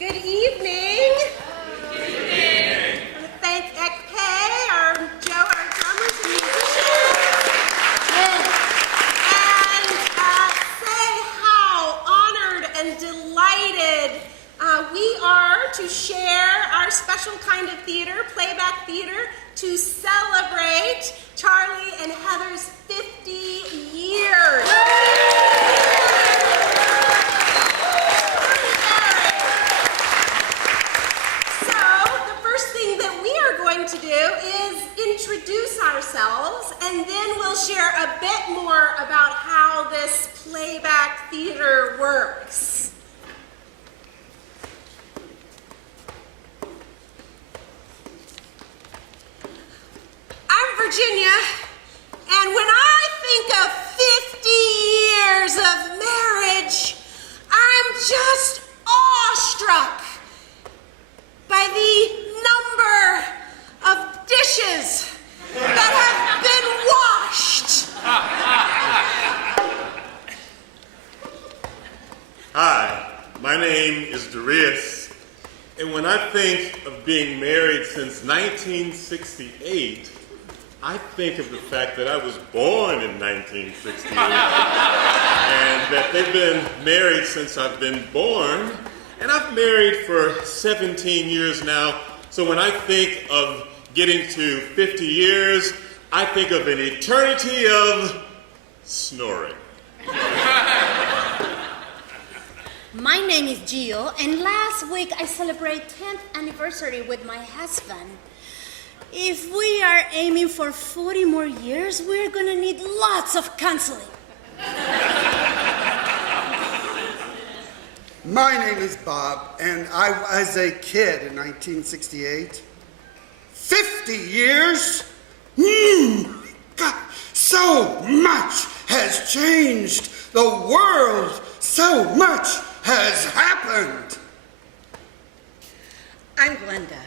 Good evening. Good evening. I want to thank Ekpe, our Joe, our drummers and musicians. And say how honored and delighted we are to share our special kind of theater, playback theater, to celebrate Charlie and Heather's 50 years. To do is introduce ourselves, and then we'll share a bit more about how this playback theater works. I'm Virginia, and when I think of 50 years of marriage, I'm just awestruck by the number of dishes that have been washed. Hi, my name is Darius, and when I think of being married since 1968, I think of the fact that I was born in 1968, and that they've been married since I've been born, and I've married for 17 years now. So when I think of getting to 50 years, I think of an eternity of snoring. My name is Gio, and last week I celebrated 10th anniversary with my husband. If we are aiming for 40 more years, we're gonna need lots of counseling. My name is Bob, and I was a kid in 1968. 50 years? God, so much has changed. The world, so much has happened. I'm Glenda.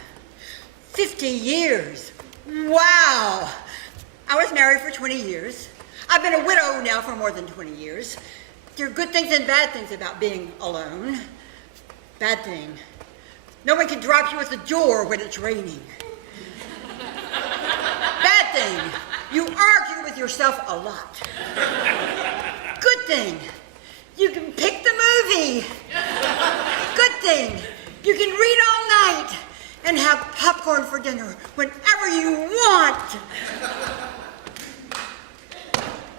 50 years. Wow. I was married for 20 years. I've been a widow now for more than 20 years. There are good things and bad things about being alone. Bad thing. No one can drop you at the door when it's raining. Bad thing. You argue with yourself a lot. Good thing. You can pick the movie. Good thing. You can read all night and have popcorn for dinner whenever you want.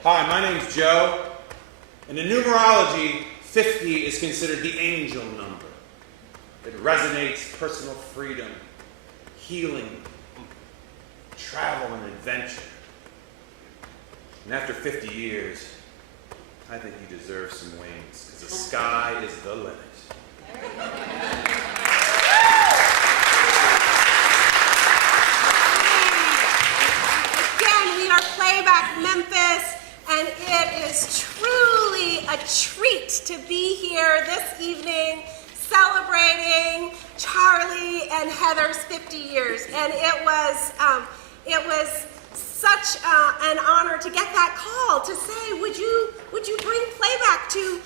Hi, my name's Joe. And in numerology, 50 is considered the angel number. It resonates personal freedom, healing, travel, and adventure. And after 50 years, I think you deserve some wings, because the sky is the limit. Again, we are Playback Memphis, and it is truly a treat to be here this evening celebrating Charlie and Heather's 50 years. And it was such an honor to get that call to say, would you bring Playback to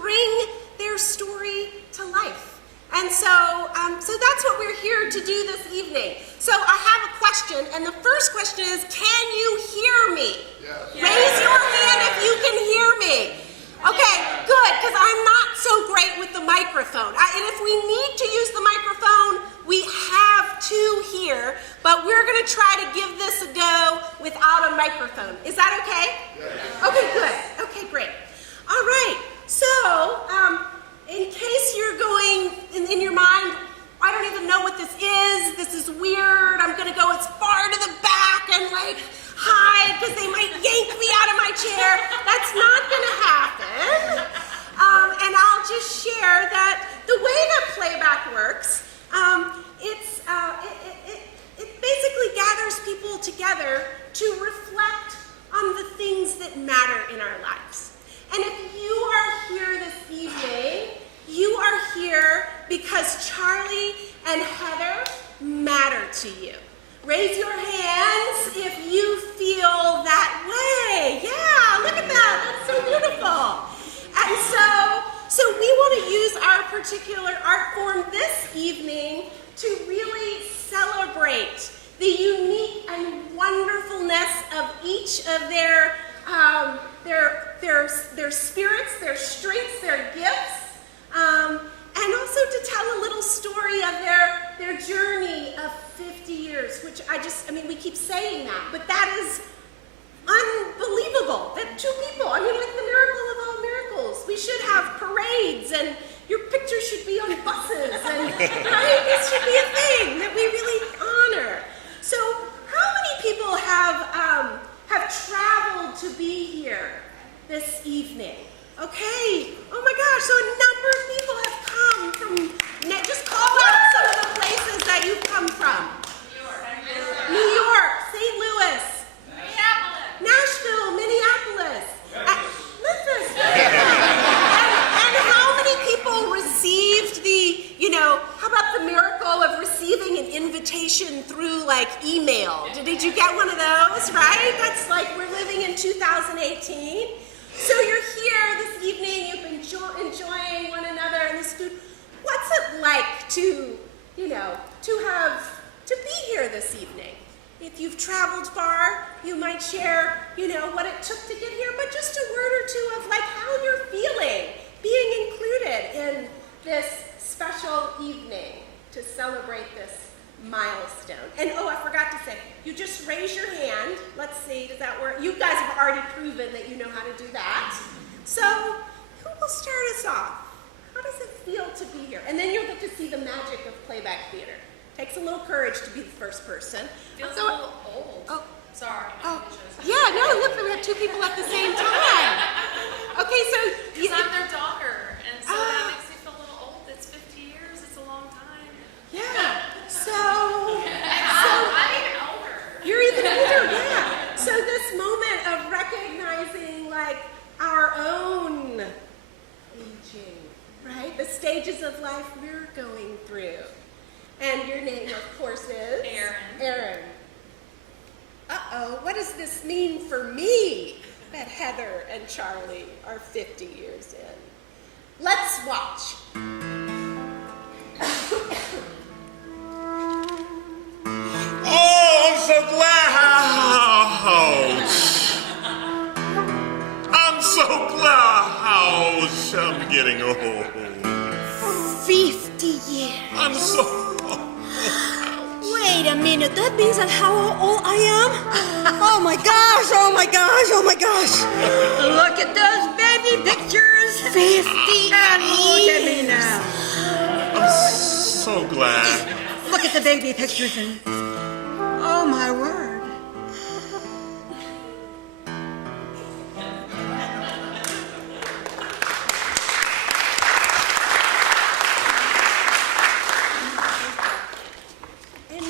bring their story to life? And so that's what we're here to do this evening. So I have a question, and the first question is, can you hear me? Yes. Raise your hand if you can hear me. Okay, good, because I'm not so great with the microphone. And if we need to use the microphone, we have two here, but we're going to try to give this a go without a microphone. Is that okay? Yes. Okay, good. Okay, great. All right, so in case you're going in your mind, I don't even know what this is weird, I'm going to go as far to the back and hide because they might yank me out of my chair. That's not going to happen. And I'll just share that the way that playback works, it basically gathers people together to reflect on the things that matter in our lives. And if you are here this evening, you are here because Charlie and Heather matter to you. Raise your hands if you feel that way. Yeah, look at that. That's so beautiful. And so we want to use our particular art form this evening to really celebrate the unique and wonderfulness of each of their spirits, their strengths, their gifts, and also to tell a little story of their journey of 50 years, which we keep saying that, but that is unbelievable. That two people, like the miracle of all miracles. We should have parades, and your picture should be on buses, and right? This should be a thing that we really honor. So, how many people have traveled to be here this evening? Okay. Oh my gosh. So a number of people have come from. Just call out some of the places that you've come from. New York, St. Louis, Nashville, Minneapolis, Memphis. And how many people received how about the miracle of receiving an invitation through email? Did you get one of those, right? That's we're living in 2018. So you're here this evening, you've been enjoying one another and this food. What's it like to be here this evening? If you've traveled far, you might share, what it took to get here, but just a word or two of how you're feeling, being included in this special evening to celebrate this milestone. And I forgot to say, you just raise your hand. Let's see, does that work? You guys have already proven that you know how to do that. So, who will start us off? How does it feel to be here? And then you'll get to see the magic of playback theater. Takes a little courage to be the first person. Feels a little old. Oh. Sorry. Yeah, no, look, we have two people at the same time. Okay, so... Because I'm their daughter, and so that makes me feel a little old. It's 50 years. It's a long time. Yeah, so I'm even older. You're even older, yeah. So this moment of recognizing our own aging, right? The stages of life we're going through. And your name, of course, is? Erin. Uh-oh, what does this mean for me that Heather and Charlie are 50 years in? Let's watch. Oh, I'm so glad. I'm getting old. 50 years. I'm so... Wait a minute, that means that how old I am? Oh my gosh, oh my gosh, oh my gosh. Look at those baby pictures. 50 And look at me now. I'm so glad. Look at the baby pictures and oh my word. And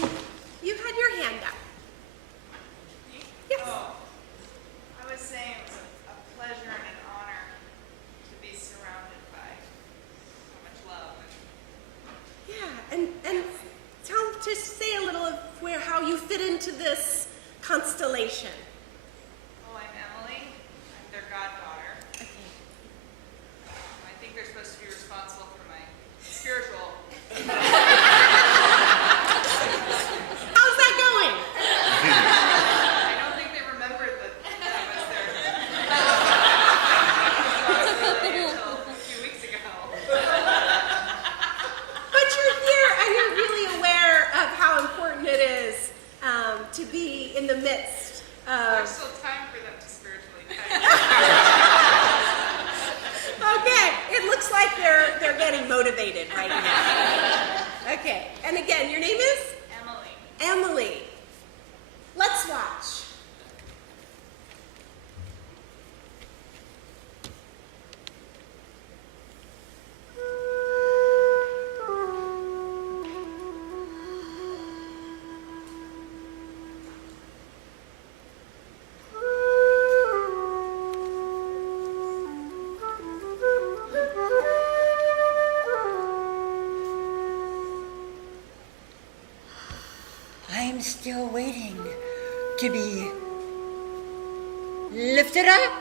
you had your hand up. Yes. I was saying it was a pleasure and an honor to be surrounded by so much love. Yeah, and just say a little of how you fit into this constellation. Well, I'm Emily. I'm their goddaughter. I think they're supposed to be responsible for my spiritual. How's that going? I don't think they remembered that I was their really until a few weeks ago. But you're here and you're really aware of how important it is to be in the midst There's of... still time for them to spiritually Okay, it looks like they're getting motivated right now. Okay, and again, your name is? Emily. Emily. Let's watch. I'm still waiting to be lifted up.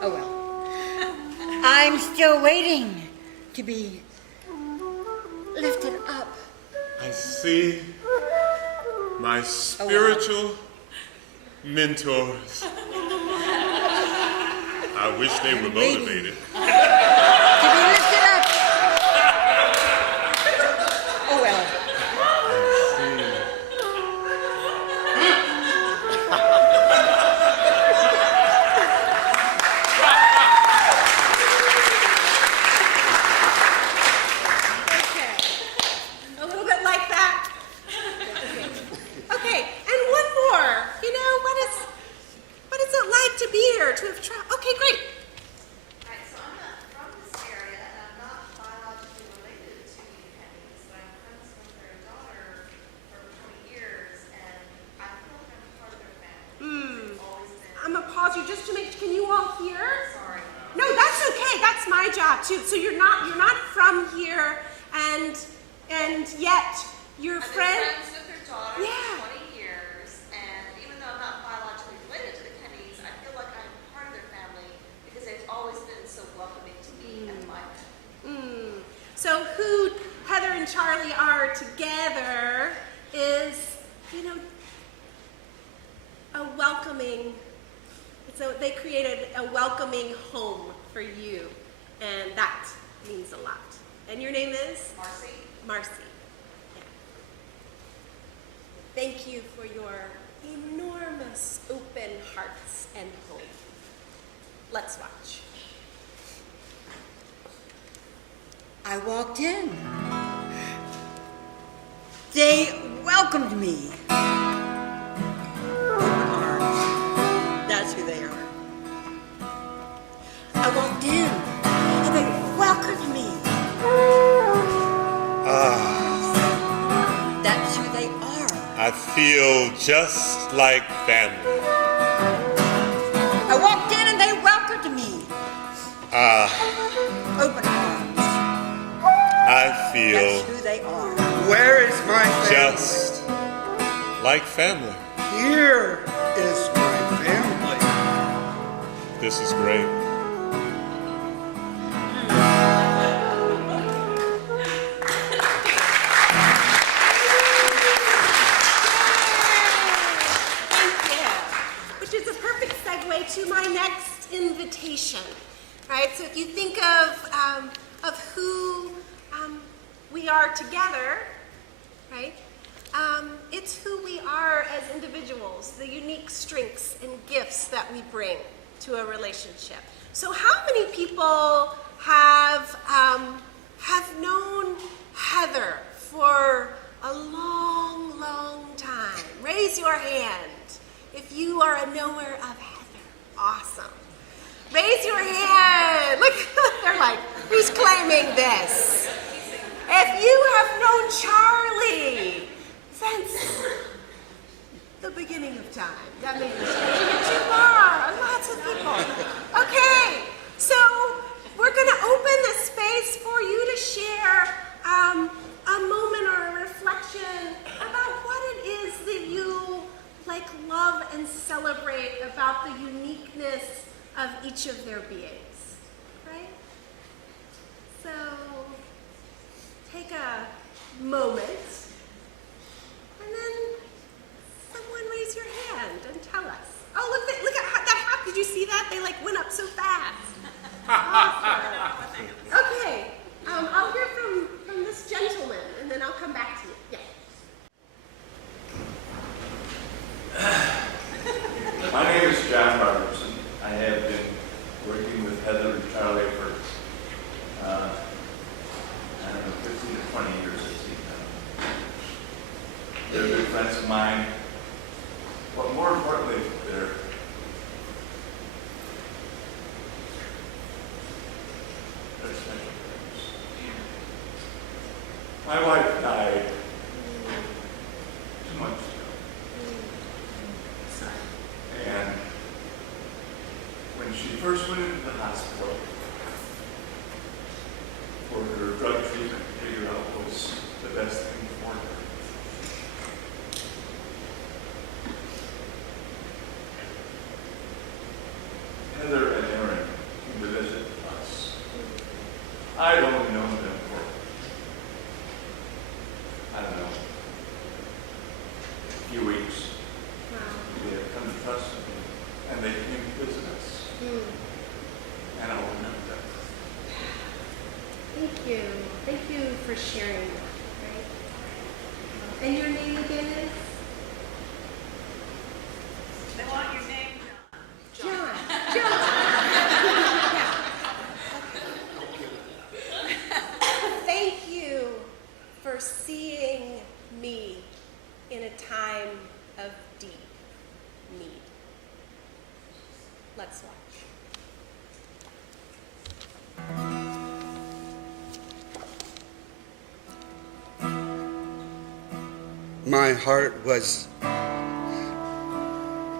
Oh well. I'm still waiting to be lifted up. I see my spiritual mentors. I wish they were motivated. To be lifted up. Oh well. Okay. A little bit like that. Okay, and one more. You know, what is it like to be here, to have traveled? Okay, great. Right, so I'm not from this area, and I'm not biologically related to the Kennedys, but I'm friends with their daughter for 20 years, and I feel like I'm part of their family. It's always been. I'm gonna pause you just to make. Can you all hear? Sorry. No, that's okay. That's my job too. So you're not from here, and yet your I've been friend. friends with their daughter Yeah. for 20 years, and even though I'm not biologically related to the Kennedys, I feel like I'm part of their family because they've always been so welcoming to me and my family. So who Heather and Charlie are together is, you know, a welcoming. So they created a welcoming home for you, and that means a lot. And your name is? Marcy? Marcy. Yeah. Thank you for your enormous open hearts and home. Let's watch. I walked in. They welcomed me. Open arms. That's who they are. I walked in and they welcomed me. That's who they are. I feel just like family. I walked in and they welcomed me. Open arms. I feel That's who they are. Where is my family? just like family. Here is my family. This is great. Thank you. Which is a perfect segue to my next invitation, right? So if you think of who we are together, right? It's who we are as individuals, the unique strengths and gifts that we bring to a relationship. So how many people have known Heather for a long, long time? Raise your hand if you are a knower of Heather. Awesome. Raise your hand. Look, they're like, who's claiming this? If you have known Charlie since the beginning of time, that means you are lots of people. Okay, so we're going to open the space for you to share a moment or a reflection about what it is that you love and celebrate about the uniqueness of each of their beings, right? So take a moment, and then someone raise your hand and tell us. Oh, look at how that happened. Did you see that? They went up so fast. Awesome. Okay, I'll hear from this gentleman, and then I'll come back to you. Yeah. My name is John Robertson. I have been working with Heather and Charlie for, 15 to 20 years, I think now. They're good friends of mine, but more importantly, they're special friends. My wife died 2 months ago. And when she first went into the hospital for her drug treatment to figure out what was the best thing for her, Heather and Aaron I'd only known them for, I don't know, a few weeks. They had come to trust me, and they came to visit us. And I'll remember that. Thank you. Thank you for sharing that. Right? And your name again is? They want your name, John. John. John. Thank you for seeing me in a time of deep need. Let's watch. My heart was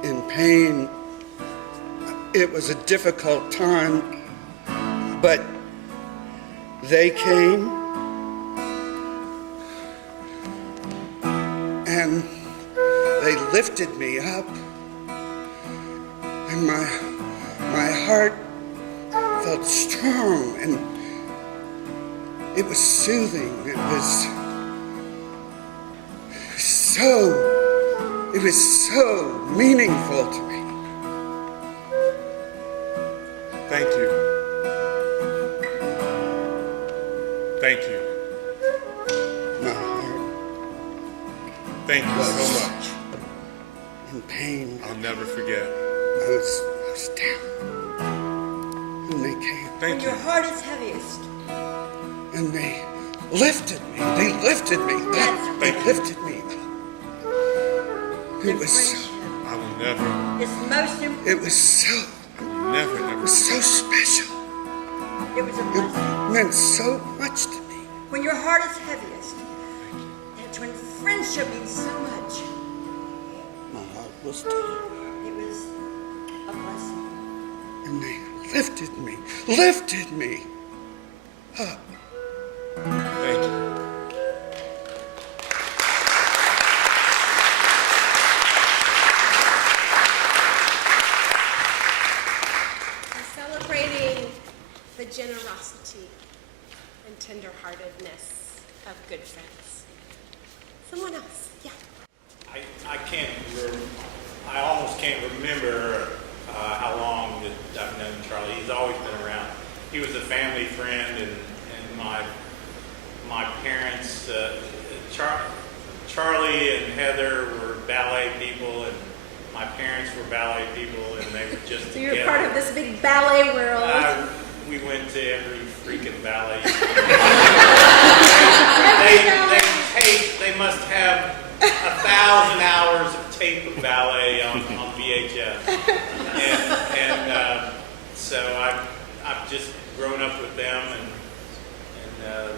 in pain. It was a difficult time, but they came and they lifted me up, and my heart felt strong, and it was soothing. It was so meaningful to me. Thank you. Thank you. My heart Thank you so was much. in pain. I'll never forget. I was down, and they came, When Thank you. your heart is heaviest, and they lifted me. They lifted me. They lifted me. It then was friendship I will never, is most important. it was so never, it never. was so special. It was a blessing. It meant so much to me. When your heart is heaviest, that's when friendship means so much. My heart was deep, It was a blessing. and they lifted me up. Thank you. We're celebrating the generosity and tenderheartedness of good friends. Someone else, yeah. I almost can't remember how long that I've known Charlie. He's always been around. He was a family friend, and my parents, Charlie and Heather were ballet people, and my parents were ballet people, and they were just So you're together. part of this big ballet world. We went to every freaking ballet. Every they must have 1,000 hours of tape of ballet on VHS, and so I've just grown up with them, and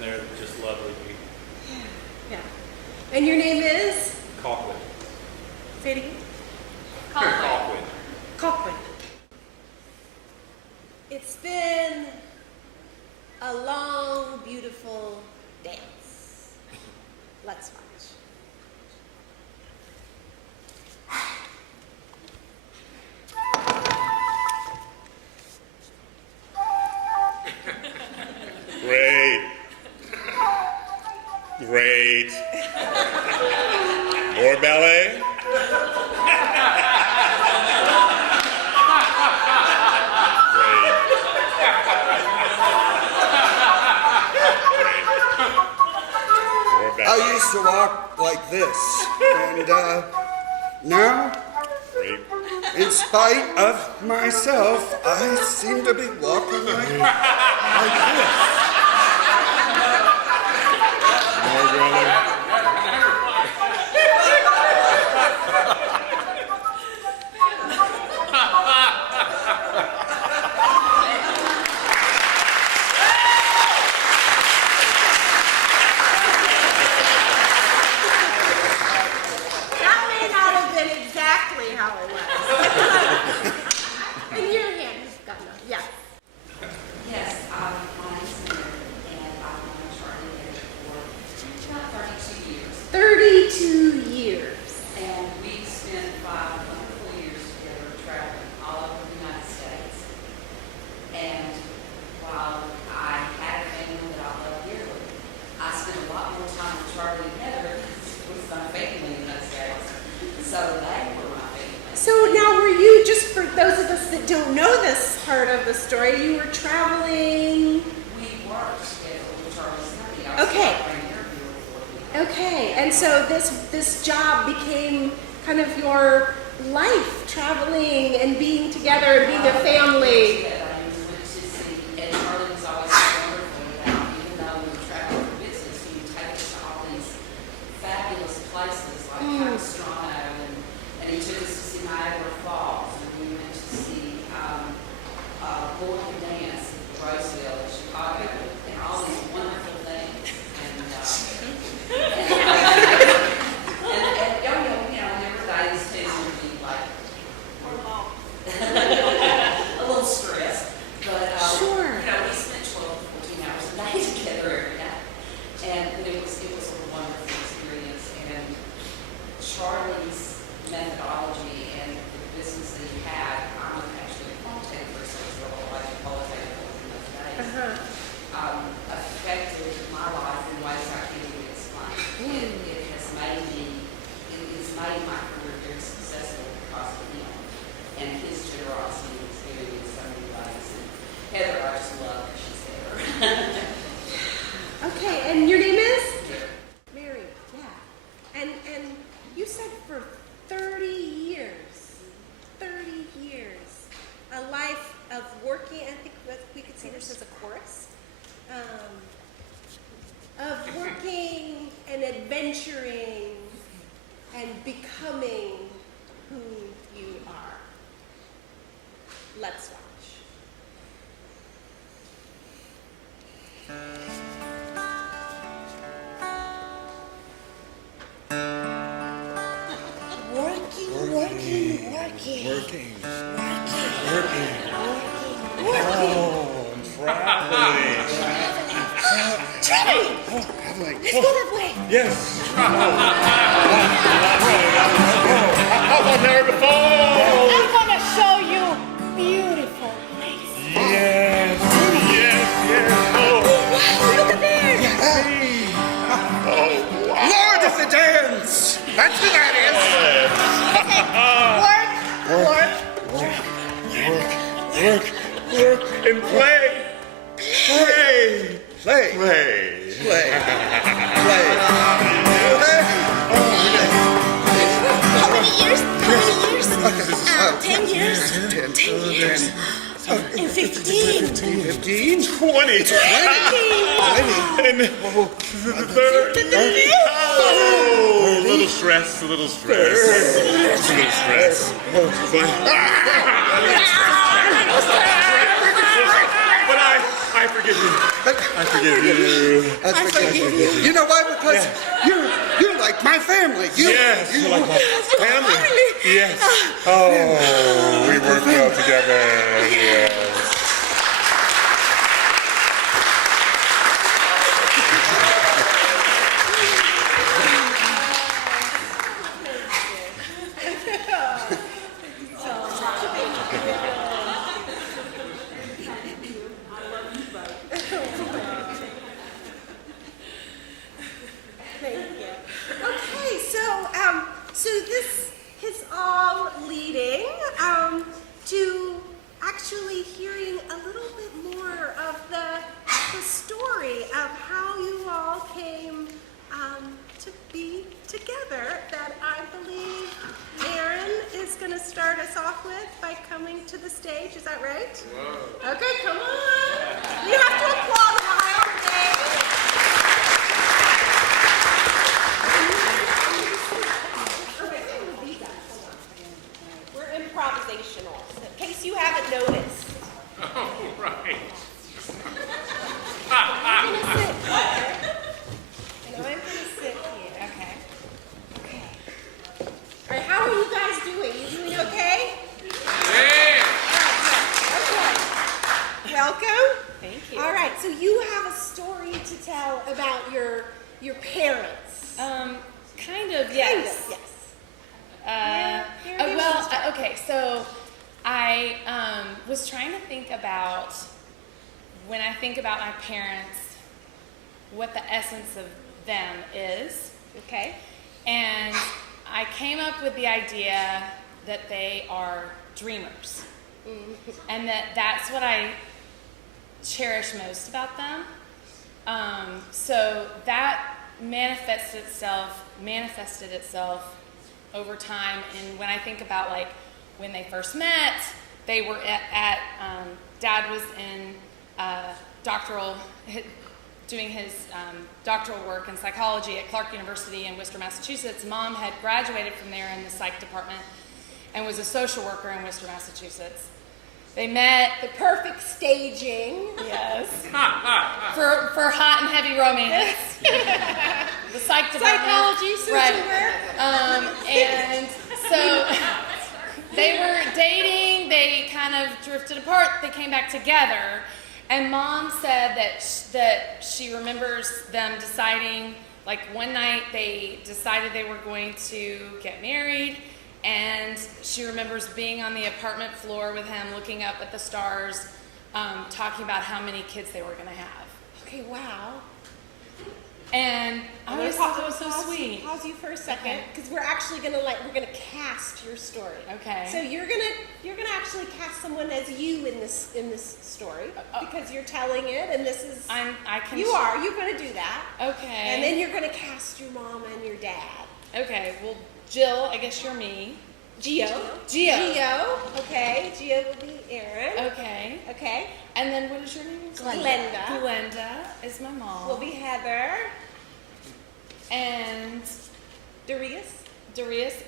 they're just lovely people. Yeah. And your name is? Colquitt. Say it again. Colquitt. Cochran. It's been a long, beautiful dance. Let's watch. Great. Great. More ballet? I used to walk like this, and now, Great. in spite of myself, I seem to be walking like this. More brother. That may not have been exactly how it was. In your hand, you've got enough. Yeah. Yes, my name's Mary, and I've known Charlie there for about 32 the story. You were traveling. We worked together with Charlie's company. I was Okay. right here before we Okay, and so this job became kind of your life, traveling and being together and being a family. I went to see, and Charlie was always so wonderful about, even though we were traveling for business, he would take us to all these fabulous places like Capistrano, and he took us to see Niagara Falls, and we went to see Boy Dance in Roseville in Chicago, and all these wonderful things. And whenever days too would be like a little stressed, but Sure. we spent 12 to 14 hours a day together every day, and it was a wonderful experience. And Charlie's methodology and the business that he had, I'm actually a quantitative researcher, like qualitative in those days, affected my life in ways I can't even explain. It has made made my career very successful because of him and his generosity and experience in so many ways. And Heather, I just love that she's there. Okay, and your name is? Mary, yeah. And you said for 30 years, a life of working, I think we could see this as a chorus, of working and adventuring and becoming who you are. Let's watch. Working. Oh, I'm traveling. Traveling! Traveling. Let's go that way. Yes. How about Niagara Falls? I'm gonna show you beautiful places. Yes. Oh, Wow, look at there! oh wow. Lord, it's a dance. That's who that Work and play. is. Play. How many years? 10 years? 10 years. And 15. 15. 20. And the third. Oh, a little stress. Just a little stress. But I forgive you. I forgive you. You know why? Because you're like my family. Yes, you're like my family. Yes. Oh, we work well together. Yes. Thank you. Okay, so this is all leading to actually hearing a little bit more of the story of how you all came to be together. That I believe Aaron is going to start us off with by coming to the stage. Is that right? Whoa. Okay, come on. You have to applaud wildly. We're improvisational, in case you haven't noticed. Oh, right. I'm gonna sit here. And I'm gonna sit here. Okay. Okay. All right, how are you guys doing? You doing okay? Yeah. Okay. Welcome. Thank you. All right, so you have a story to tell about your parents. Kind of, yes. Yes. Okay, so I was trying to think about, when I think about my parents, what the essence of them is. Okay. And I came up with the idea that they are dreamers. Mm-hmm. and that's what I cherish most about them. So that manifested itself over time. And when I think about like when they first met, they were Dad was in doing his doctoral work in psychology at Clark University in Worcester, Massachusetts. Mom had graduated from there in the psych department and was a social worker in Worcester, Massachusetts. They met. The perfect staging. Yes. for hot and heavy romance. The psych department. Psychology, social work. And so they were dating. They kind of drifted apart. They came back together. And Mom said that she remembers them deciding, like one night they decided they were going to get married. And she remembers being on the apartment floor with him, looking up at the stars, talking about how many kids they were going to have. Okay, wow. And I always thought that was so sweet. Pause you for a second, because we're actually gonna we're gonna cast your story. Okay. So you're gonna actually cast someone as you in this story because you're telling it, and this is you're gonna do that. Okay. And then you're gonna cast your mom and your dad. Okay. Well, Jill, I guess you're me. Gio. Okay. Gio will be Aaron. Okay. Okay. And then what is your name? Glenda. Glenda is my mom. Will be Heather. And Darius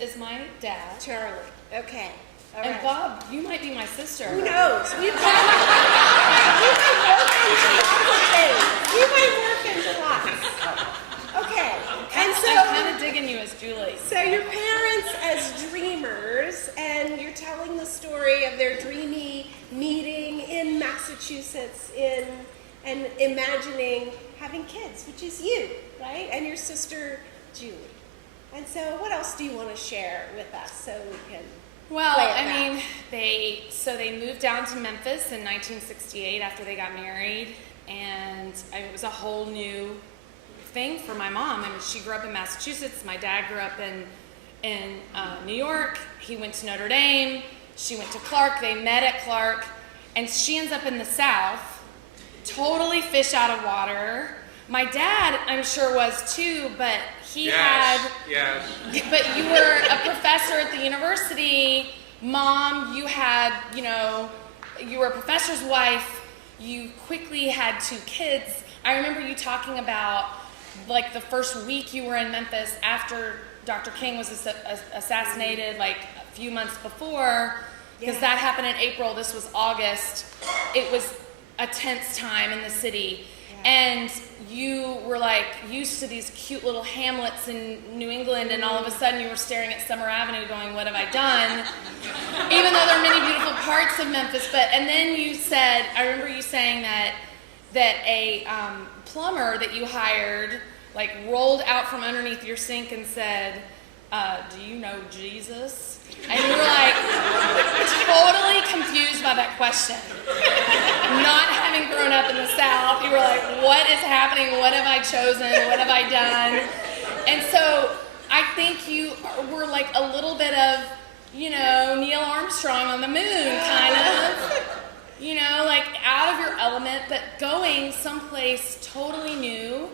is my dad. Charlie. Okay. All And right. Bob, you might be my sister. Who knows? We might work into lots. Okay. And so I'm kind of digging you as Julie. So your parents as dreamers, and you're telling the story of their dreamy meeting in Massachusetts and imagining having kids, which is you, right? And your sister Julie. And so what else do you want to share with us so we can Well, play it I back? mean, they moved down to Memphis in 1968 after they got married, and it was a whole new thing for my mom. I mean, she grew up in Massachusetts. My dad grew up in New York. He went to Notre Dame. She went to Clark. They met at Clark, and she ends up in the South, totally fish out of water. My dad, I'm sure, was too, but but you were a professor at the university. Mom, you were a professor's wife. You quickly had 2 kids. I remember you talking about, like, the first week you were in Memphis after Dr. King was assassinated, like, a few months before, because that happened in April. This was August. It was a tense time in the city. And you were like used to these cute little hamlets in New England, and all of a sudden you were staring at Summer Avenue going, what have I done? Even though there are many beautiful parts of Memphis. And then you said, I remember you saying that a plumber that you hired like rolled out from underneath your sink and said, do you know Jesus? And you were like totally confused by that question. Not having grown up in the South, you were like, what is happening? What have I chosen? What have I done? And so I think you were like a little bit of, Neil Armstrong on the moon, kind of. Like out of your element, but going someplace totally new.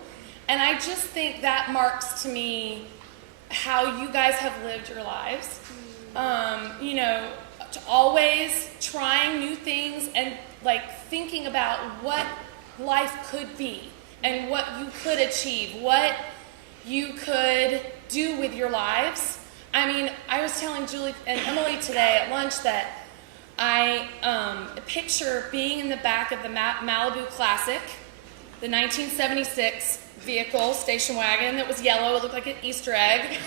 And I just think that marks to me how you guys have lived your lives. Always trying new things and like thinking about what life could be and what you could achieve, what you could do with your lives. I mean, I was telling Julie and Emily today at lunch that I picture being in the back of the Malibu Classic, the 1976 vehicle, station wagon that was yellow. It looked like an Easter egg.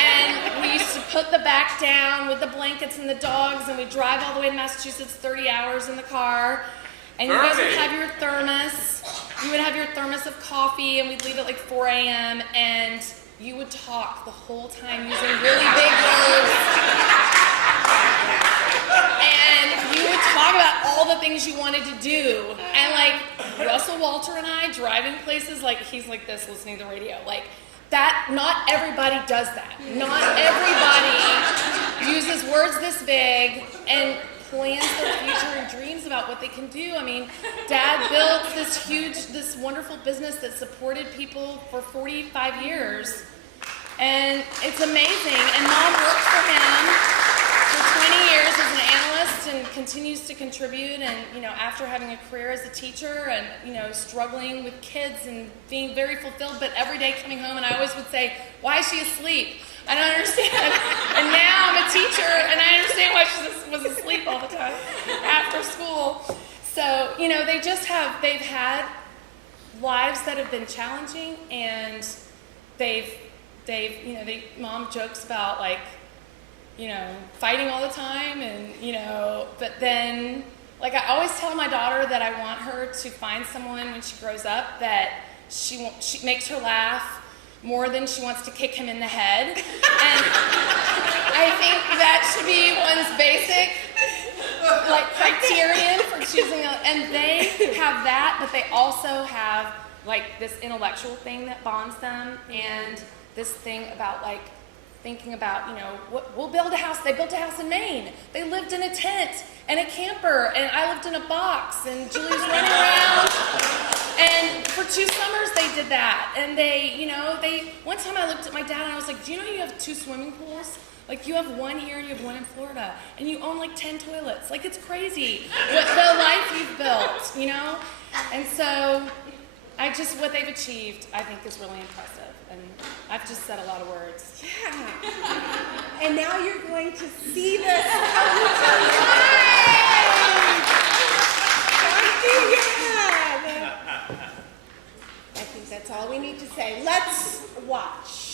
And we used to put the back down with the blankets and the dogs, and we'd drive all the way to Massachusetts, 30 hours in the car. And you guys would have your thermos. You would have your thermos of coffee, and we'd leave at like 4 a.m., and you would talk the whole time using really big words. And you would talk about all the things you wanted to do. And like Russell Walter and I driving places, like he's like this listening to the radio. Like that, not everybody does that. Not everybody uses words this big and plans their future and about what they can do. I mean, Dad built this wonderful business that supported people for 45 years. And it's amazing. And Mom worked for him for 20 years as an analyst and continues to contribute. And, after having a career as a teacher and, struggling with kids and being very fulfilled, but every day coming home, and I always would say, why is she asleep? I don't understand. And now I'm a teacher, and I understand why she was asleep all the time after school. So, they've had lives that have been challenging, and Mom jokes about, fighting all the time, and, but then, I always tell my daughter that I want her to find someone when she grows up that she makes her laugh more than she wants to kick him in the head. And I think that should be one's basic criterion for choosing and they have that, but they also have this intellectual thing that bonds them, and this thing about thinking about, we'll build a house. They built a house in Maine. They lived in a tent and a camper, and I lived in a box, and Julie's running around. And for 2 summers they did that. And one time I looked at my dad and I was like, do you know you have 2 swimming pools? You have one here and you have one in Florida, and you own 10 toilets. It's crazy the life you've built, And so what they've achieved, I think, is really impressive. And I've just said a lot of words. Yeah. And now you're going to see this. I think that's all we need to say. Let's watch.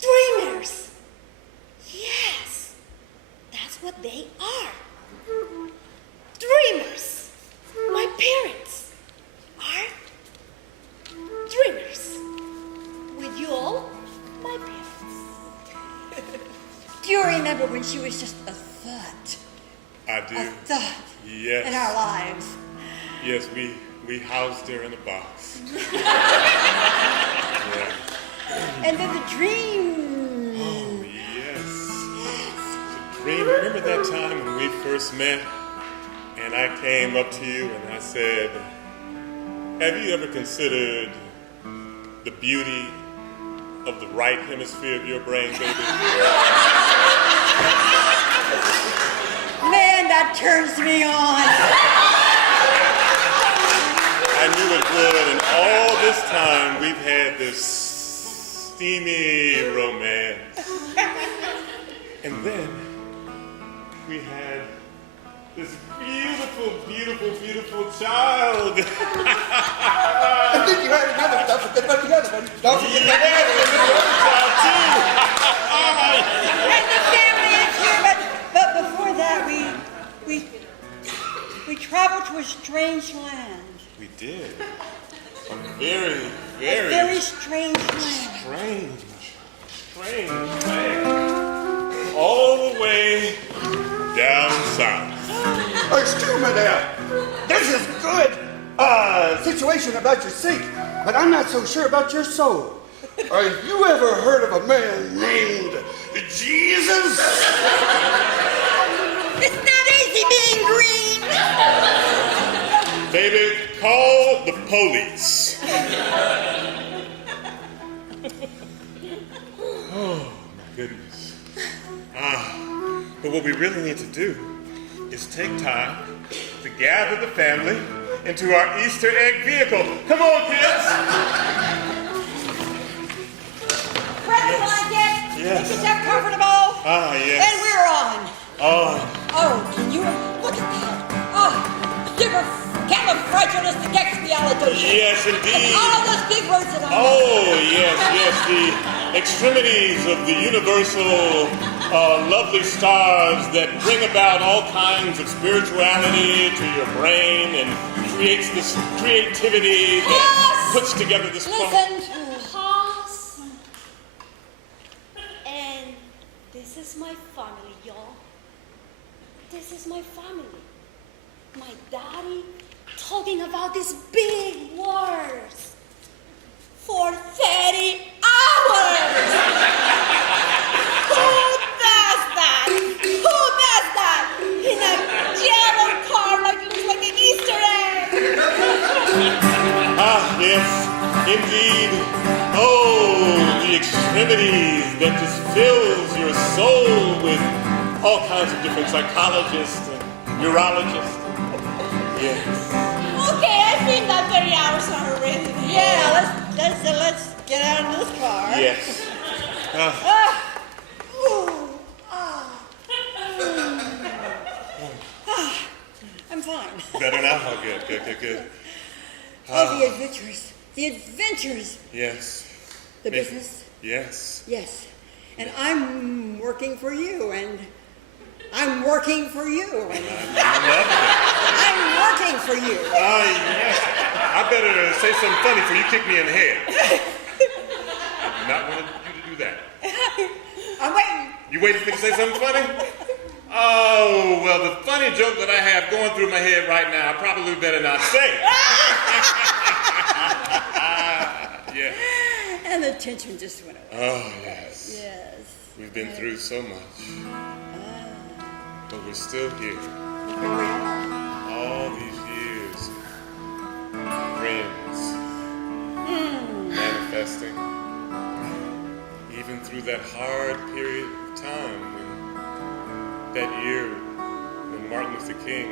Dreamers! Yes, that's what they are. Dreamers! My parents are dreamers. With you all, my parents. Do you remember when she was just a thought? I do. A thought Yes. in our lives. Yes, we housed her in a box. Yeah. And then the dream. Oh, yes. The dream. Remember that time when we first met and I came up to you and I said, have you ever considered the beauty of the right hemisphere of your brain, baby? Man, that turns me on. I knew it would, and all this time we've had this steamy romance. And then we had this beautiful, beautiful, beautiful child. And then you had another. Don't forget about the other one. Don't forget about the other one. And the family is here, but before that, we traveled to a strange land. We did. A very, A very strange land. strange land. All the way down south. Excuse me there. This is good. Situation about your seat, but I'm not so sure about your soul. Have you ever heard of a man named Jesus? It's not easy being green. Baby, call the police. Oh, my goodness. But what we really need to do is take time to gather the family into our Easter egg vehicle. Come on, kids. Grab the blanket. Yes. Get yourself comfortable. Yes. And we're on. Oh, Oh, can you look at that? Oh, supercalifragilisticexpialidocious. yes, indeed. All those big words that I know. Oh, yes, the extremities of the universal lovely stars that bring about all kinds of spirituality to your brain and creates this creativity that puts together this Pause. And this is my family, y'all. This is my family. My daddy talking about these big words for 30 hours. Who does that? Who does that? In a yellow car like it looks like an Easter egg. Ah, yes, indeed. Oh, the extremities that just fills your soul with all kinds of different psychologists and neurologists. Yes. Okay, I think that 30 hours are already there. Yeah, let's get out of this car. Yes. I'm fine. Better now? Oh, good. The adventures. The adventures. Yes. The business. Yes. Yes. And I'm working for you, and I'm working for you, and I'm working for you. Yes. I better say something funny before you kick me in the head. I do not want you to do that. I'm waiting. You waiting for me to say something funny? Oh, well, the funny joke that I have going through my head right now, I probably better not say. Yeah. And the tension just went away. Oh, yes. Yes. We've been through so much. But we're still here. Here we are. All these years. Friends. Manifesting. Even through that hard period of time when that year when Martin Luther King,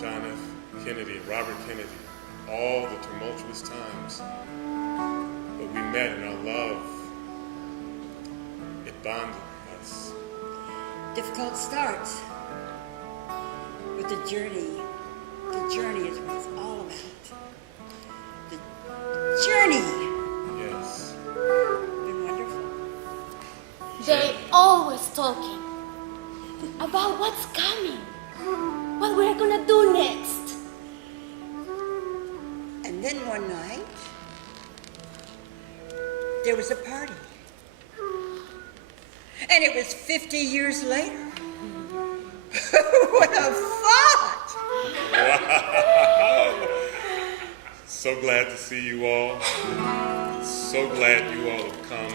John F. Kennedy, Robert Kennedy, all the tumultuous times. But we met and our love, it bonded us. Difficult starts, but the journey is what it's all about. The journey. Yes. Been wonderful. They always talking about what's coming, what we're gonna do next. And then one night, there was a party. And it was 50 years later. What a thought! Wow. So glad to see you all. So glad you all have come.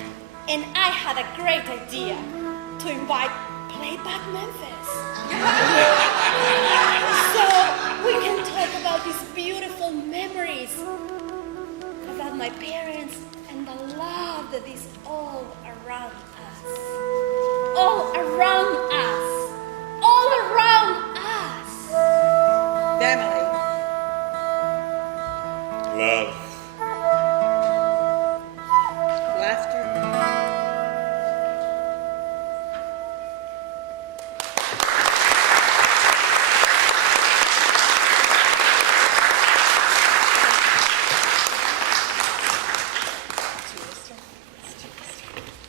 And I had a great idea to invite Playback Memphis. So we can talk about these beautiful memories, about my parents and the love that is all around us. All around us. All around us. Family. Love. Laughter.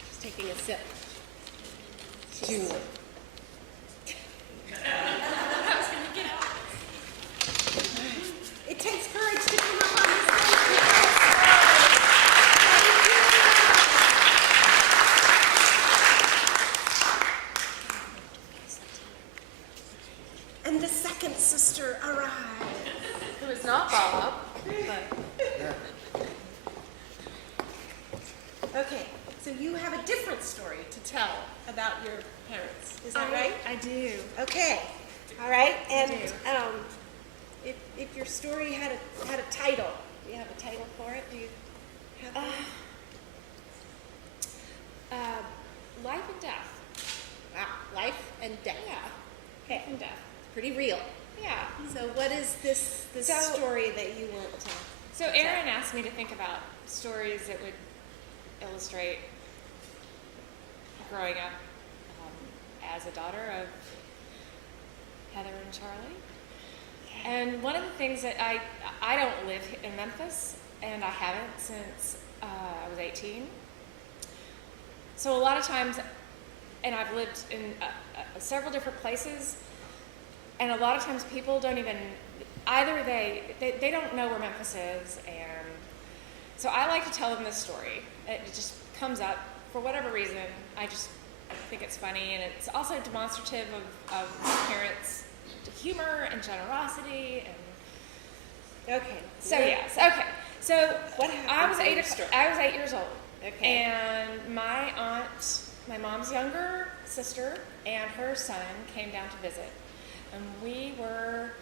Just taking a sip. Jewel. It takes courage to come up on the stage. And the second sister arrived. It was not follow-up, but Okay, so you have a different story to tell about your parents. Is that right? I do. Okay. All right. And I if your story had a title, do you have a title for it? Do you have one? Life and death. Wow, life and death. Yeah. Okay. And death. Pretty real. Yeah. So what is this So- story that you want to? So Aaron asked me to think about stories that would illustrate growing up as a daughter of Heather and Charlie. And one of the things that I don't live in Memphis, and I haven't since I was 18. So a lot of times and I've lived in several different places, and a lot of times people don't even, either they don't know where Memphis is, and so I like to tell them this story. It just comes up for whatever reason. I think it's funny, and it's also demonstrative of my parents' humor and generosity. And Okay. so yes, okay. So What happened I was to 8. your story? I was 8 years old, Okay. and my aunt, my mom's younger sister, and her son came down to visit, and we were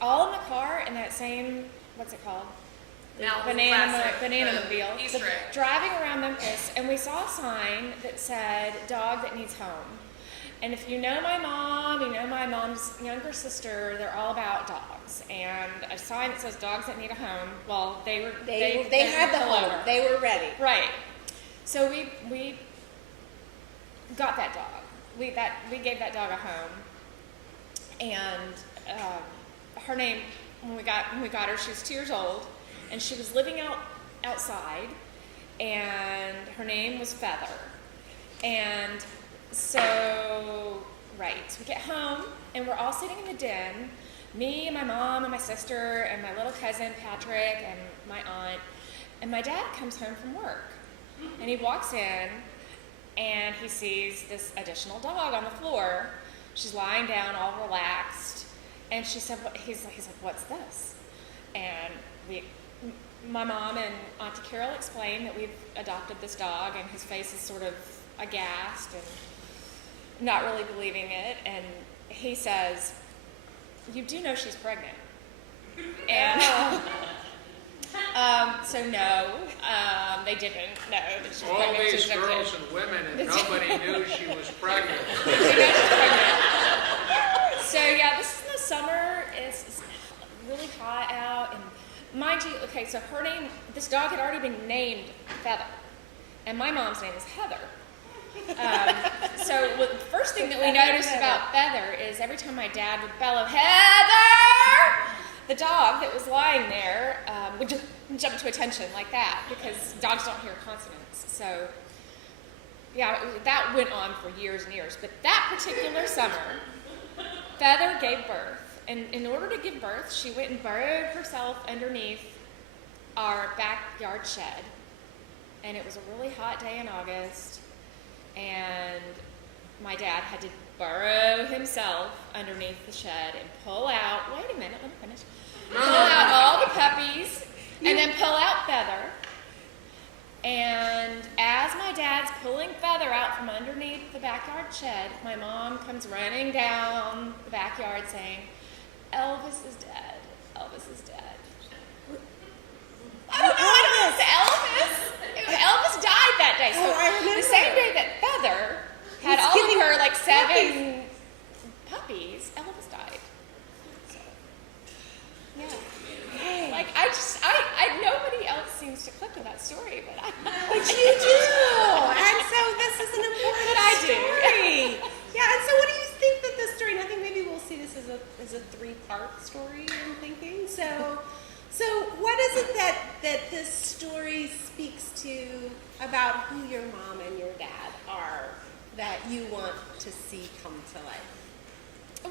all in the car in that same, what's it called? Banana-mobile, driving around Memphis, and we saw a sign that said, "Dog that needs home." And if you know my mom, you know my mom's younger sister, they're all about dogs. And a sign that says "Dogs that need a home," well, they had the home. over. They were ready. Right. So we got that dog. We gave that dog a home. And her name, when we got her, she was 2 years old, and she was living outside, and her name was Feather. And so, right, so we get home, and we're all sitting in the den, me and my mom and my sister and my little cousin Patrick and my aunt, and my dad comes home from work, and he walks in, and he sees this additional dog on the floor. She's lying down all relaxed, and she said, he's like, "What's this?" And my mom and Auntie Carol explained that we've adopted this dog, and his face is sort of aghast and not really believing it. And he says, "You do know she's pregnant?" And so no, they didn't know that she was All pregnant. these She was girls pregnant. and women, and nobody knew she was pregnant. They know she's pregnant. So yeah, this is in the summer. It's really hot out, and mind you, okay, so her name, this dog had already been named Feather, and my mom's name is Heather. So the first thing that we noticed about Feather is every time my dad would bellow, "Heather!" the dog that was lying there would just jump to attention like that, because dogs don't hear consonants. So yeah, that went on for years and years. But that particular summer, Feather gave birth. And in order to give birth, she went and burrowed herself underneath our backyard shed. And it was a really hot day in August. And my dad had to burrow himself underneath the shed and pull out, wait a minute, let me finish. Pull out all the puppies and then pull out Feather. And as my dad's pulling Feather out from underneath the backyard shed, my mom comes running down the backyard saying, "Elvis is dead. Elvis is dead." I don't know, it's Elvis. Elvis died that day. So I remember. the same day that Feather had all of her like 7 puppies, Elvis died. So, yeah. Like nobody else seems to click with that story, but I. But you do. And so this is an important But I do. story. Yeah, and so what do you think that this story, and I think maybe we'll see this as a 3-part story, I'm thinking. So what is it that this story speaks to about who your mom and your dad are that you want to see come to life?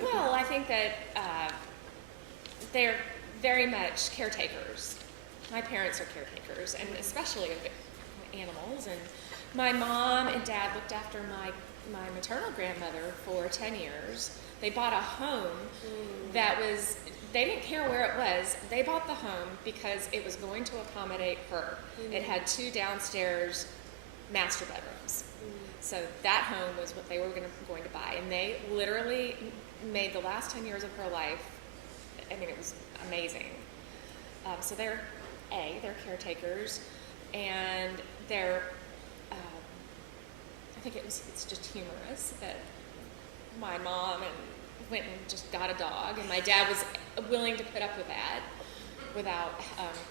Well, I think that they're very much caretakers. My parents are caretakers, and especially of animals. And my mom and dad looked after my maternal grandmother for 10 years. They bought a home that was, they didn't care where it was. They bought the home because it was going to accommodate her. It had 2 downstairs master bedrooms. So that home was what they were going to buy. And they literally made the last 10 years of her life, I mean, it was amazing. So they're caretakers, and they're, I think it's just humorous that my mom went and just got a dog, and my dad was willing to put up with that without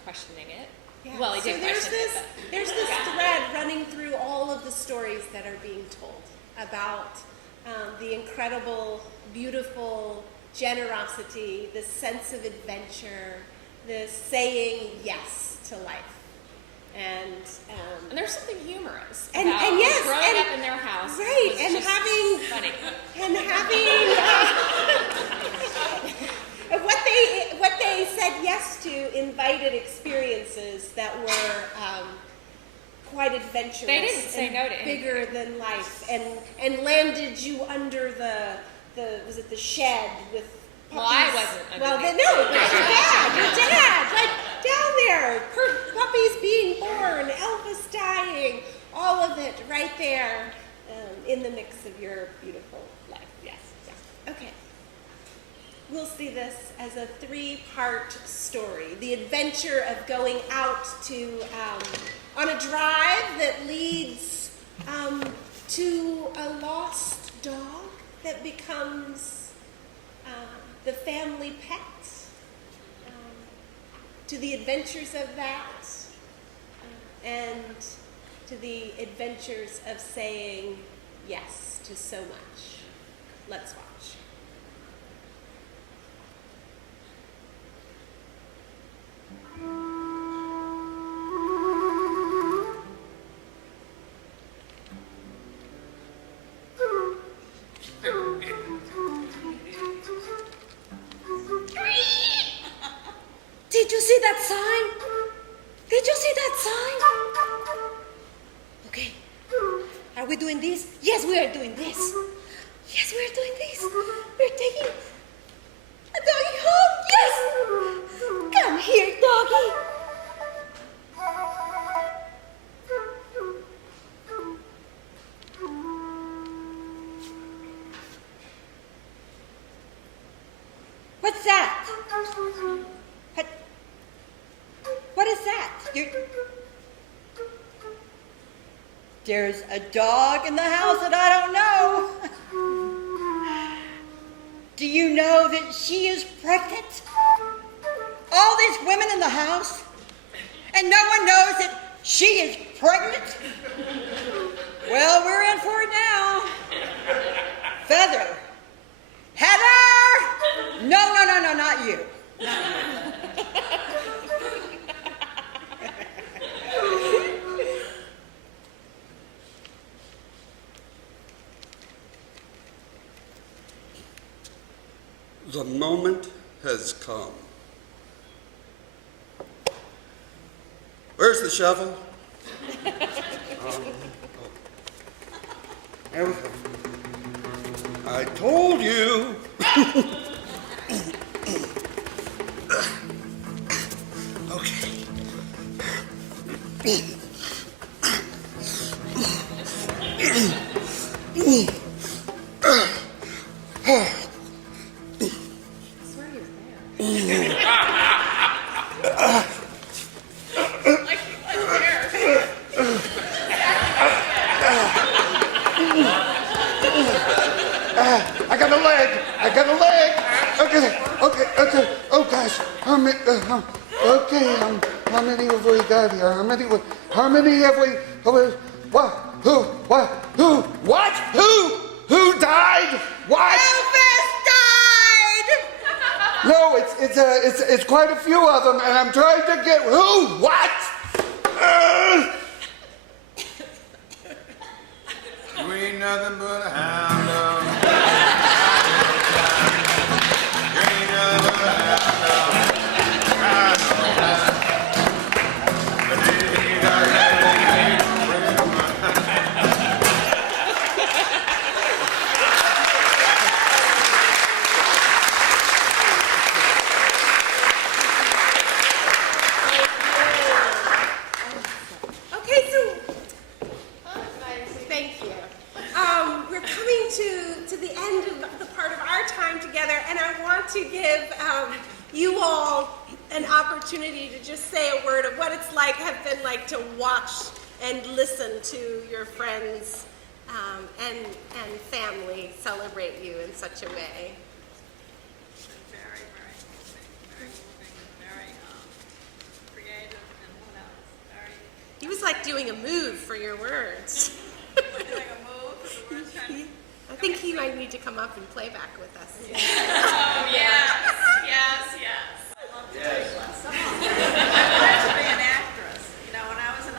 questioning it. Yeah. Well, he So did question it, but there's this thread running through all of the stories that are being told about the incredible, beautiful generosity, the sense of adventure, the saying yes to life. And there's something humorous and about yes, growing and, up in their house. right? was And just having funny. and having what they said yes to invited experiences that were quite adventurous. They didn't say and no to anything. bigger than life, and landed you under the was it the shed with puppies? Well, I wasn't Well, underneath. no, but your dad, like down there, puppies being born, Elvis dying, all of it right there in the mix of your beautiful life. Yes, yeah. Okay. We'll see this as a 3-part story. The adventure of going out to on a drive that leads to a lost dog that becomes the family pet, to the adventures of that, and to the adventures of saying yes to so much. Let's watch. Did you see that sign? Did you see that sign? Okay. Are we doing this? Yes, we are doing this. Yes, we are doing this. We're taking a doggy home. Yes. Come here, doggy. What's that? What is that? There's a dog in the house that I don't know. Do you know that she is pregnant? All these women in the house, and no one knows that she is pregnant? Well, we're in for it now. Feather. Heather! No, not you. Not you. The moment has come. Where's the shovel? There we go. I told you. Okay. I got a leg. Okay. Oh gosh. How many have we got here? How many have we? Who died? What? Elvis died! No, it's quite a few of them, and I'm trying to get who? What? You ain't nothing but a hound dog. You ain't nothing but a hound dog. Okay, so thank you. We're coming to the end of the part of our time together, and I want to give you all an opportunity to just say a word of what it's have been like to watch and listen to your friends and family celebrate you in such a way. Very, very moving, very creative, and what else? Very. He was like doing a move for your words. Doing a move. The words kind of. I think he might need to come up and play back with us. Oh, yes. I love to take lessons. I wanted to be an actress. You know, when I was in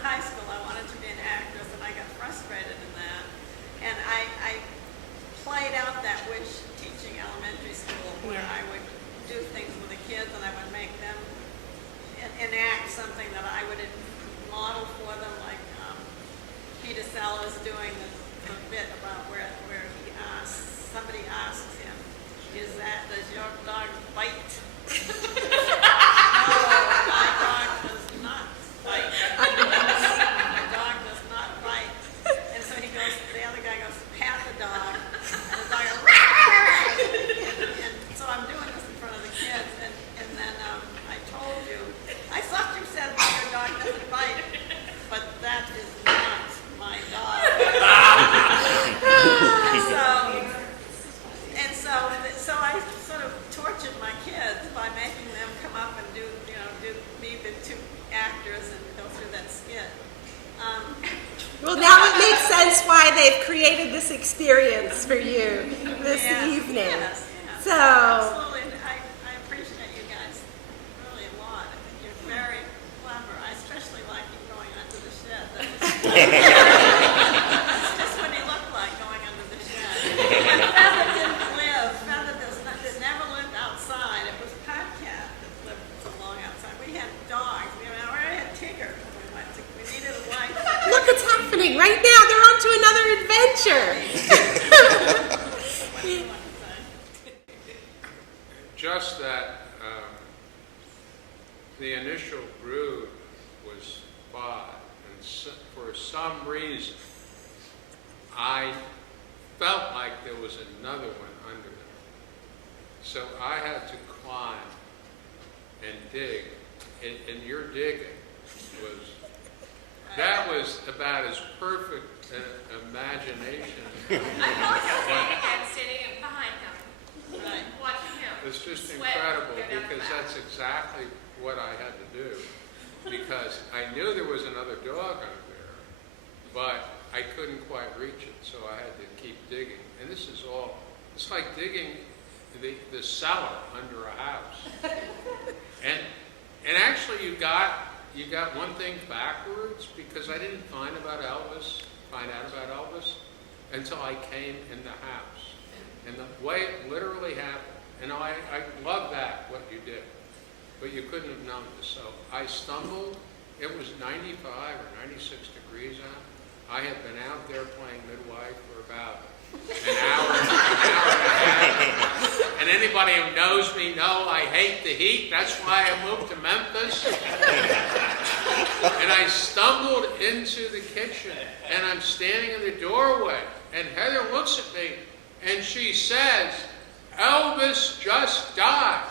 up and do be the two actors and go through that skit. Well, now it makes sense why they've created this experience for you this evening. Yes. So, Absolutely. I appreciate you guys really a lot. I think you're very clever. I especially like you going under the shed. That's just what he looked like going under the shed. And Feather didn't live. Feather never lived outside. It was Podcat that lived so long outside. We had dogs. We already had Tigger when we went to. We needed a wife. look what's happening right now. They're on to another adventure. Just that the initial brood was 5, and for some reason, I felt like there was another one under there. So I had to climb and dig, and your digging was about as perfect an imagination. I felt like I was standing behind him, watching him. It's just sweat incredible go down his because back. that's exactly what I had to do. Because I knew there was another dog under there, but I couldn't quite reach it, so I had to keep digging. And this is all, it's like digging the cellar under a house. And actually you got one thing backwards, because I didn't find out about Elvis until I came in the house. And the way it literally happened, and I love that, what you did, but you couldn't have known this. So I stumbled, it was 95 or 96 degrees out. I had been out there playing midwife for about an hour and a half. And anybody who knows me know I hate the heat. That's why I moved to Memphis. And I stumbled into the kitchen, and I'm standing in the doorway, and Heather looks at me, and she says, "Elvis just died."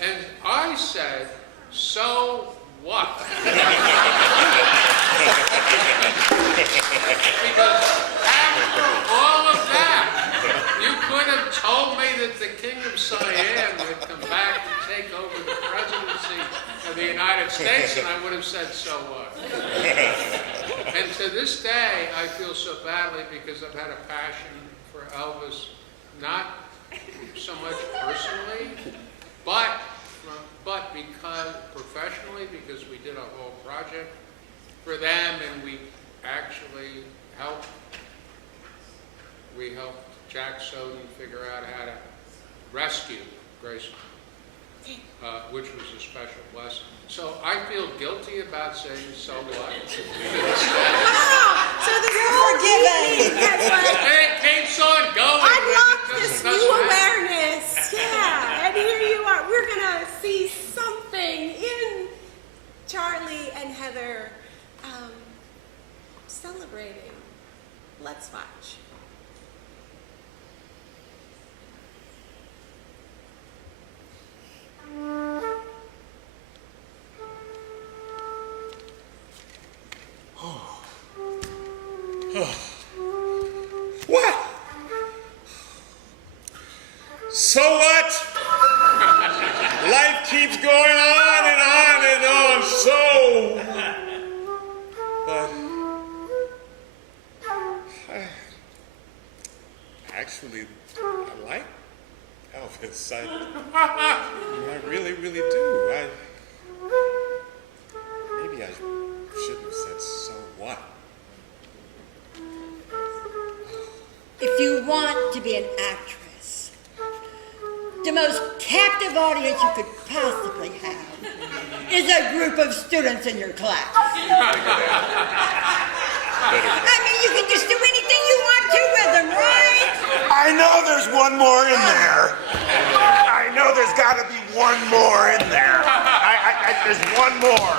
And I said, "So what?" Because after all of that, you could have told me that the King of Siam would come back and take over the presidency of the United States, and I would have said, "So what?" And to this day, I feel so badly because I've had a passion for Elvis, not so much personally, but because professionally, because we did a whole project for them, and we actually helped Jack Soden figure out how to rescue Graceland, which was a special blessing. So I feel guilty about saying "so what." Wow! So this whole evening It keeps on going. unlocked this new awareness. Yeah, and here you are. We're gonna see something in Charlie and Heather celebrating. Let's watch. What? So what? Life keeps going on and on and on. So, but actually, I like Elvis. I really, really do. Maybe I shouldn't have said "so what." If you want to be an actress, the most captive audience you could possibly have is a group of students in your class. I mean, you can just do anything you want to with them, right? I know there's one more in there. I know there's got to be one more in there. There's one more.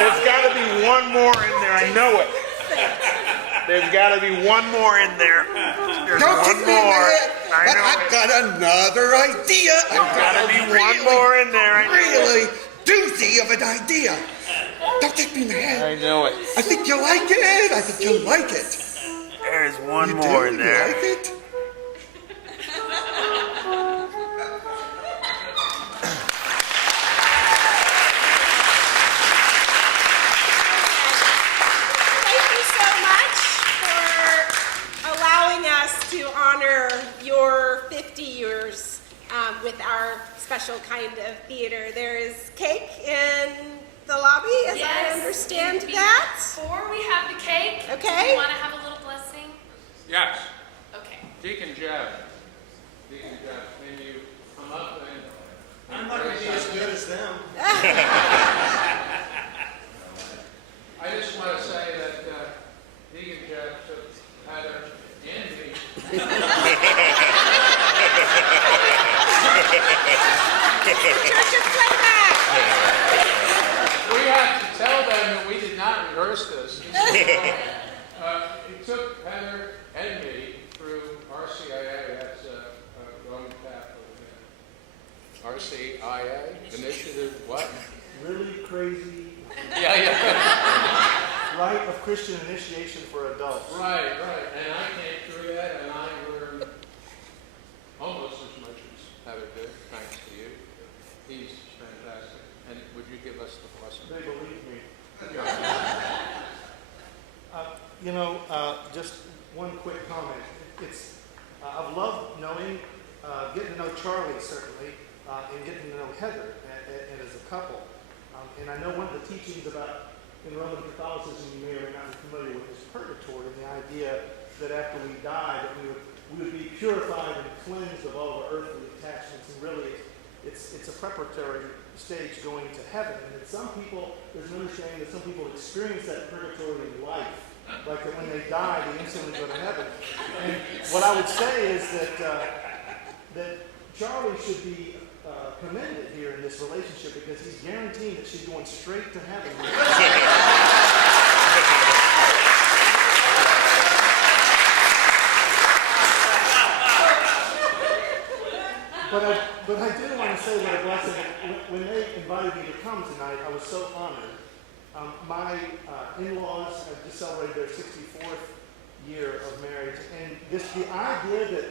There's got to be one more in there. I know it. There's got to be one more in there. There's Don't one kick me in the more. head, I but know I've it. got another idea. There's got to be one more in there. I know it. Really doozy of an idea. Don't kick me in the head. I know it. I think you'll like it. I think you'll like it. There's one You more do? in You there. like it? special kind of theater. There is cake in the lobby, as I understand that. Before we have the cake, Okay. do you want to have a little blessing? Yes. Okay. Deacon Jeff, can you come up and... I'm not going to be as good as them. I just want to say that Deacon Jeff took Heather and me. Church's Playback! We have to tell them that we did not rehearse this. He took Heather and me through RCIA, that's Roman Catholic. RCIA, Initiative, what? Really crazy Yeah. rite of Christian initiation for adults. Right. And I came through that and I learned almost as much as Heather did, thanks to you. He's fantastic. And would you give us the blessing? They believe me. Just one quick comment. I've loved knowing, getting to know Charlie certainly, and getting to know Heather and as a couple. And I know one of the teachings about in Roman Catholicism, you may or may not be familiar with, is purgatory, and the idea that after we die, that we would be purified and cleansed of all our earthly attachments. And really, it's a preparatory stage going to heaven. And that some people, there's an understanding that some people experience that purgatory in life, like that when they die, they instantly go to heaven. And what I would say is that Charlie should be commended here in this relationship because he's guaranteeing that she's going straight to heaven. But I do want to say what a blessing. When they invited me to come tonight, I was so honored. My in-laws have just celebrated their 64th year of marriage, and the idea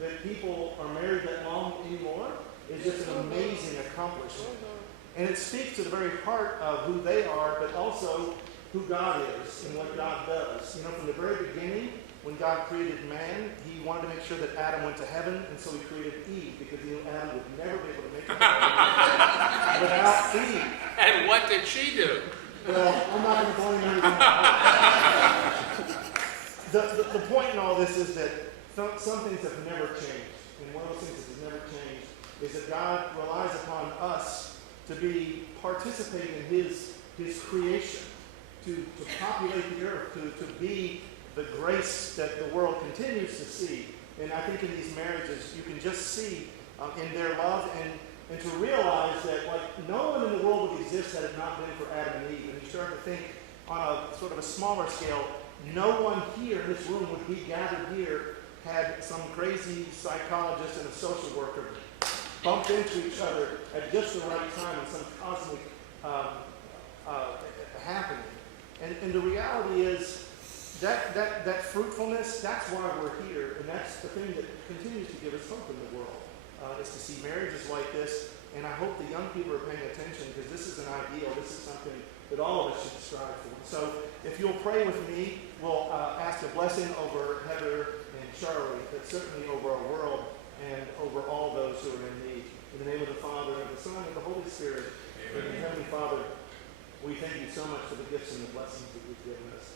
that people are married that long anymore is just an amazing accomplishment. And it speaks to the very heart of who they are, but also who God is and what God does. From the very beginning, when God created man, he wanted to make sure that Adam went to heaven, and so he created Eve, because he knew Adam would never be able to make it without Eve. And what did she do? Well, I'm not going to blame anything. The point in all this is that some things have never changed. And one of those things that has never changed is that God relies upon us to be participating in his creation, to populate the earth, to be the grace that the world continues to see. And I think in these marriages, you can just see in their love and to realize that no one in the world would exist had it not been for Adam and Eve. And you start to think on a sort of a smaller scale, no one here in this room would be gathered here had some crazy psychologist and a social worker bumped into each other at just the right time in some cosmic happening. And the reality is that fruitfulness, that's why we're here, and that's the thing that continues to give us hope in the world, is to see marriages like this. And I hope the young people are paying attention, because this is an ideal, this is something that all of us should strive for. So if you'll pray with me, we'll ask a blessing over Heather and Charlie, but certainly over our world and over all those who are in need. In the name of the Father, and the Son, and the Holy Spirit. Amen. And Heavenly Father, we thank you so much for the gifts and the blessings that you've given us.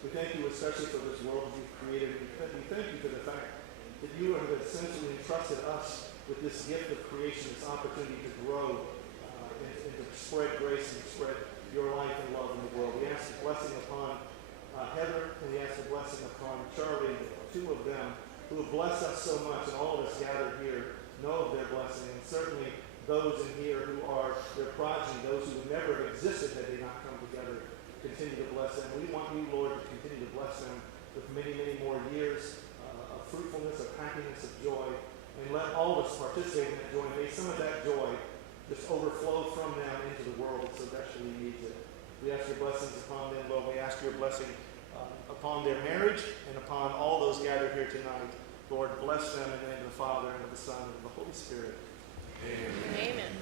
We thank you especially for this world that you've created. We thank you for the fact that you have essentially entrusted us with this gift of creation, this opportunity to grow and to spread grace and spread your life and love in the world. We ask a blessing upon Heather, and we ask a blessing upon Charlie, the two of them who have blessed us so much, and all of us gathered here know of their blessing, and certainly those in here who are their progeny, those who would never have existed had they not come together, continue to bless them. We want you, Lord, to continue to bless them with many, many more years of fruitfulness, of happiness, of joy, and let all of us participate in that joy. May some of that joy just overflow from them into the world that so desperately needs it. We ask your blessings upon them, Lord. We ask your blessing upon their marriage and upon all those gathered here tonight. Lord, bless them in the name of the Father, and of the Son, and of the Holy Spirit. Amen. Amen.